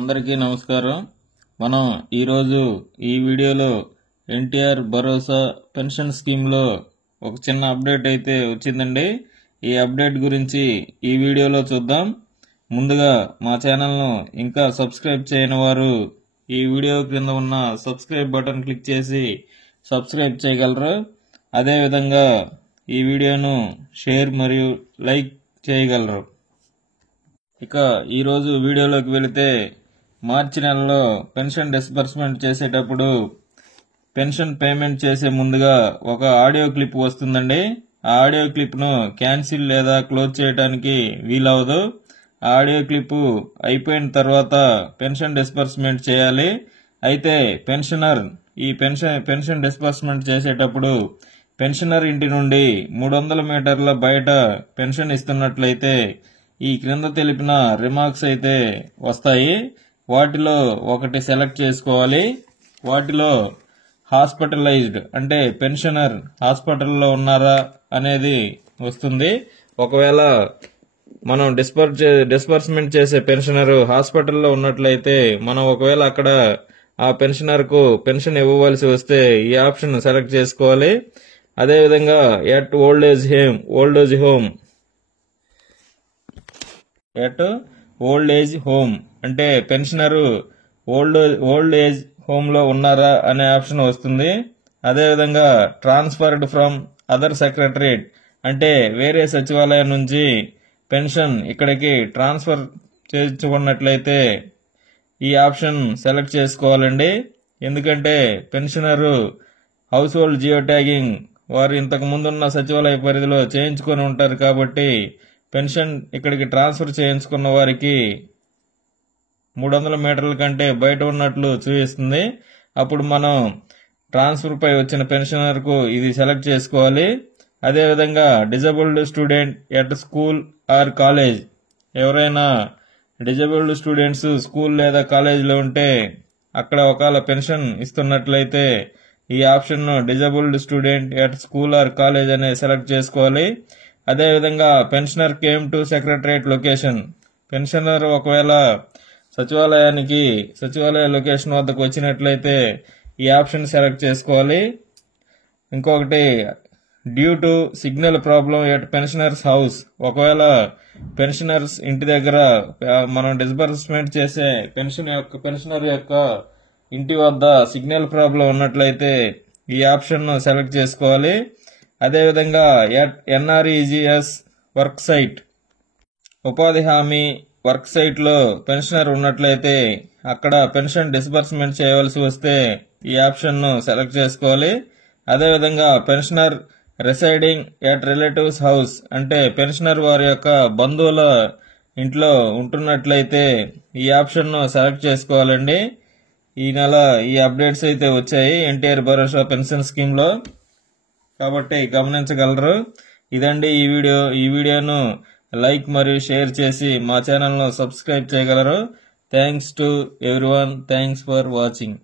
అందరికీ నమస్కారం. మనం ఈరోజు ఈ వీడియోలో ఎన్టీఆర్ భరోసా పెన్షన్ స్కీమ్లో ఒక చిన్న అప్డేట్ అయితే వచ్చిందండి. ఈ అప్డేట్ గురించి ఈ వీడియోలో చూద్దాం. ముందుగా మా ఛానల్ను ఇంకా సబ్స్క్రైబ్ చేయని వారు ఈ వీడియో క్రింద ఉన్న సబ్స్క్రైబ్ బటన్ క్లిక్ చేసి సబ్స్క్రైబ్ చేయగలరు. అదేవిధంగా ఈ వీడియోను షేర్ మరియు లైక్ చేయగలరు. ఇక ఈరోజు వీడియోలోకి వెళితే మార్చి నెలలో పెన్షన్ డిస్బర్స్మెంట్ చేసేటప్పుడు పెన్షన్ పేమెంట్ చేసే ముందుగా ఒక ఆడియో క్లిప్ వస్తుందండి. ఆ ఆడియో క్లిప్ను క్యాన్సిల్ లేదా క్లోజ్ చేయడానికి వీలవదు. ఆ ఆడియో క్లిప్ అయిపోయిన తర్వాత పెన్షన్ డిస్బర్స్మెంట్ చేయాలి. అయితే పెన్షనర్ ఈ పెన్షన్ డిస్బర్స్మెంట్ చేసేటప్పుడు పెన్షనర్ ఇంటి నుండి 300 మీటర్ల బయట పెన్షన్ ఇస్తున్నట్లయితే ఈ క్రింద తెలిపిన రిమార్క్స్ అయితే వస్తాయి. వాటిలో ఒకటి సెలెక్ట్ చేసుకోవాలి. వాటిలో హాస్పిటలైజ్డ్ అంటే పెన్షనర్ హాస్పిటల్లో ఉన్నారా అనేది వస్తుంది. ఒకవేళ మనం డిస్బర్స్మెంట్ చేసే పెన్షనర్ హాస్పిటల్లో ఉన్నట్లయితే మనం ఒకవేళ అక్కడ ఆ పెన్షనర్కు పెన్షన్ ఇవ్వవలసి వస్తే ఈ ఆప్షన్ సెలెక్ట్ చేసుకోవాలి. అదేవిధంగా ఎట్ ఓల్డ్ ఏజ్ హోమ్ అంటే పెన్షనరు ఓల్డ్ ఏజ్ హోమ్ లో ఉన్నారా అనే ఆప్షన్ వస్తుంది. అదేవిధంగా ట్రాన్స్ఫర్డ్ ఫ్రమ్ అదర్ సెక్రటరేట్ అంటే వేరే సచివాలయం నుంచి పెన్షన్ ఇక్కడికి ట్రాన్స్ఫర్ చేసుకున్నట్లయితే ఈ ఆప్షన్ సెలెక్ట్ చేసుకోవాలండి. ఎందుకంటే pensioner house hold geo tagging వారు ఇంతకు ముందున్న సచివాలయ పరిధిలో చేయించుకొని ఉంటారు కాబట్టి పెన్షన్ ఇక్కడికి ట్రాన్స్ఫర్ చేయించుకున్న వారికి 300 మీటర్ల కంటే బయట ఉన్నట్లు చూపిస్తుంది. అప్పుడు మనం ట్రాన్స్ఫర్ పై వచ్చిన పెన్షనర్ కు ఇది సెలెక్ట్ చేసుకోవాలి. అదేవిధంగా disabled student at school or college ఎవరైనా డిజబుల్డ్ స్టూడెంట్స్ స్కూల్ లేదా కాలేజీలో ఉంటే అక్కడ ఒకవేళ పెన్షన్ ఇస్తున్నట్లయితే ఈ ఆప్షన్ ను disabled student at school or college అనే సెలెక్ట్ చేసుకోవాలి. అదేవిధంగా pensioner came to secretariat location pensioner ఒకవేళ సచివాలయ లొకేషన్ వద్దకు వచ్చినట్లయితే ఈ ఆప్షన్ సెలెక్ట్ చేసుకోవాలి. ఇంకొకటి due to signal problem at pensioners house ఒకవేళ పెన్షనర్స్ ఇంటి దగ్గర మనం డిస్బర్స్మెంట్ చేసే పెన్షనర్ యొక్క ఇంటి వద్ద సిగ్నల్ ప్రాబ్లం ఉన్నట్లయితే ఈ ఆప్షన్ ను సెలెక్ట్ చేసుకోవాలి. అదేవిధంగా ఎన్ఆర్ఈజీఎస్ వర్క్ సైట్ ఉపాధి హామీ వర్క్ సైట్ లో పెన్షనర్ ఉన్నట్లయితే అక్కడ పెన్షన్ డిస్బర్స్మెంట్ చేయవలసి వస్తే ఈ ఆప్షన్ ను సెలెక్ట్ చేసుకోవాలి. అదేవిధంగా పెన్షనర్ రెసైడింగ్ ఎట్ రిలేటివ్స్ హౌస్ అంటే పెన్షనర్ వారి యొక్క బంధువుల ఇంట్లో ఉంటున్నట్లయితే ఈ ఆప్షన్ ను సెలెక్ట్ చేసుకోవాలండి. ఈ నెల ఈ అప్డేట్స్ అయితే వచ్చాయి ఎన్టీఆర్ భరోసా పెన్షన్ స్కీమ్ లో, కాబట్టి గమనించగలరు. ఇదండి ఈ వీడియోను లైక్ మరియు షేర్ చేసి మా ఛానల్ను సబ్స్క్రైబ్ చేయగలరు. Thanks to everyone. Thanks for watching.